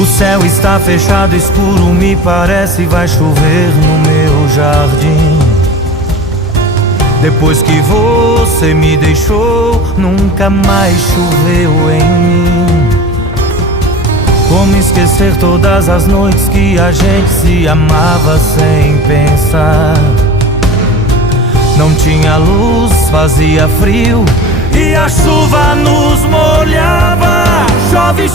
O céu está fechado, escuro, me parece vai chover no meu jardim. Depois que você me deixou, nunca mais choveu em mim. Como esquecer todas as noites que a gente se amava sem pensar? Não tinha luz, fazia frio e a chuva nos molhava. Chove,